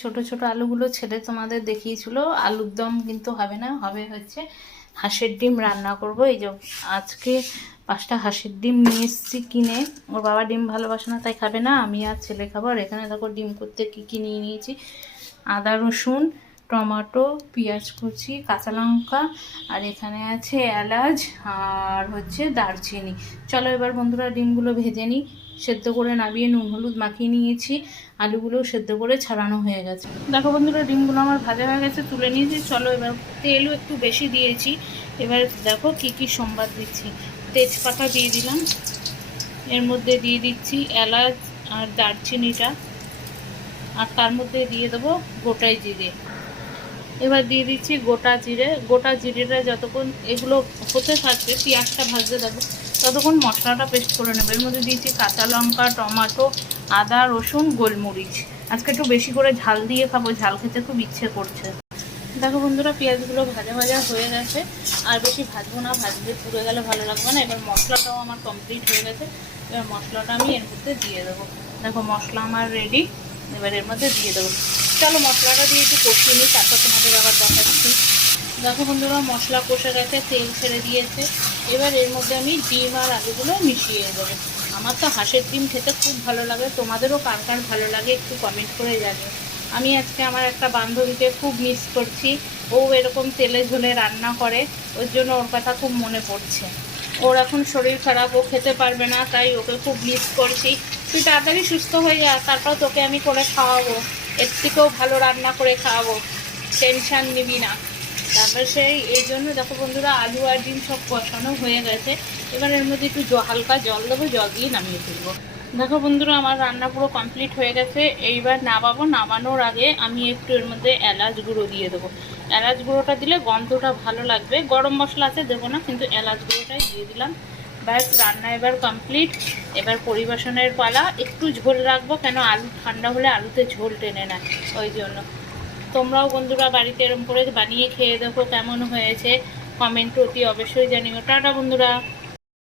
ছোট ছোট আলুগুলো ছেড়ে তোমাদের দেখিয়েছিল। আলুর দম কিন্তু হবে না, হবে হচ্ছে হাঁসের ডিম রান্না করব। এই যে আজকে 5টা হাঁসের ডিম নিয়ে এসেছি কিনে। ওর বাবা ডিম ভালোবাসে না, তাই খাবে না, আমি আর ছেলে খাবো। আর এখানে দেখো ডিম করতে কী কী নিয়ে নিয়েছি: আদা রসুন, টমেটো, পেঁয়াজ কুচি, কাঁচা লঙ্কা, আর এখানে আছে এলাচ আর হচ্ছে দারচিনি। চলো এবার বন্ধুরা ডিমগুলো ভেজে নিই। সেদ্ধ করে নামিয়ে নুন হলুদ মাখিয়ে নিয়েছি, আলুগুলো সেদ্ধ করে ছাড়ানো হয়ে গেছে। দেখো বন্ধুরা ডিমগুলো আমার ভাজা হয়ে গেছে, তুলে নিয়েছি। চলো এবার তেলও একটু বেশি দিয়েছি। এবার দেখো কি কি সম্বাদ দিচ্ছি। তেজপাতা দিয়ে দিলাম, এর মধ্যে দিয়ে দিচ্ছি এলাচ আর দারচিনিটা, আর তার মধ্যে দিয়ে দেবো গোটাই জিরে। এবার দিয়ে দিচ্ছি গোটা জিরে। গোটা জিরেটা যতক্ষণ এগুলো হতে থাকবে, পেঁয়াজটা ভাজতে থাকবে, ততক্ষণ মশলাটা পেস্ট করে নেবে। এর মধ্যে দিয়েছি কাঁচা লঙ্কা, টমেটো, আদা রসুন, গোলমরিচ। আজকে একটু বেশি করে ঝাল দিয়ে খাবো, ঝাল খেতে খুব ইচ্ছে করছে। দেখো বন্ধুরা পেঁয়াজগুলো ভাজা ভাজা হয়ে গেছে, আর বেশি ভাজবো না, ভাজলে পুড়ে গেলে ভালো লাগবে না। এবার মশলাটাও আমার কমপ্লিট হয়ে গেছে। এবার মশলাটা আমি এর মধ্যে দিয়ে দেবো। দেখো মশলা আমার রেডি, এবার এর মধ্যে দিয়ে দেবো। চলো মশলাটা দিয়ে একটু কষিয়ে নিই, তারপর তোমাদের আবার দেখাচ্ছি। দেখো বন্ধুরা মশলা কষে গেছে, তেল ছেড়ে দিয়েছে। এবার এর মধ্যে আমি ডিম আর আলুগুলো মিশিয়ে দেবো। আমার তো হাঁসের ডিম খেতে খুব ভালো লাগে, তোমাদেরও কার কার ভালো লাগে একটু কমেন্ট করে জানিও। আমি আজকে আমার একটা বান্ধবীকে খুব মিস করছি। ও এরকম তেলে ঝোলে রান্না করে, ওর জন্য ওর কথা খুব মনে পড়ছে। ওর এখন শরীর খারাপ, ও খেতে পারবে না, তাই ওকে খুব মিস করছি। তুই তাড়াতাড়ি সুস্থ হয়ে যা, তারপর তোকে আমি করে খাওয়াবো, এর থেকেও ভালো রান্না করে খাওয়াবো, টেনশান নিবি না। তারপর এই জন্য দেখো বন্ধুরা আলু আর ডিম সব কষানো হয়ে গেছে। এবার এর মধ্যে একটু হালকা জল দেবো, জল দিয়ে নামিয়ে ফেলবো। দেখো বন্ধুরা আমার রান্না পুরো কমপ্লিট হয়ে গেছে। এইবার নামাবো, নামানোর আগে আমি একটু এর মধ্যে এলাচ গুঁড়ো দিয়ে দেবো। এলাচ গুঁড়োটা দিলে গন্ধটা ভালো লাগবে। গরম মশলা আছে দেবো না, কিন্তু এলাচ গুঁড়োটাই দিয়ে দিলাম। ব্যাস রান্না এবার কমপ্লিট। এবার পরিবেশনের পালা। একটু ঝোল রাখবো, কেন আলু ঠান্ডা হলে আলুতে ঝোল টেনে নেয়, ওই জন্য। তোমরাও বন্ধুরা বাড়িতে এরকম করে বানিয়ে খেয়ে দেখো কেমন হয়েছে, কমেন্ট অতি অবশ্যই জানিও। টাটা বন্ধুরা।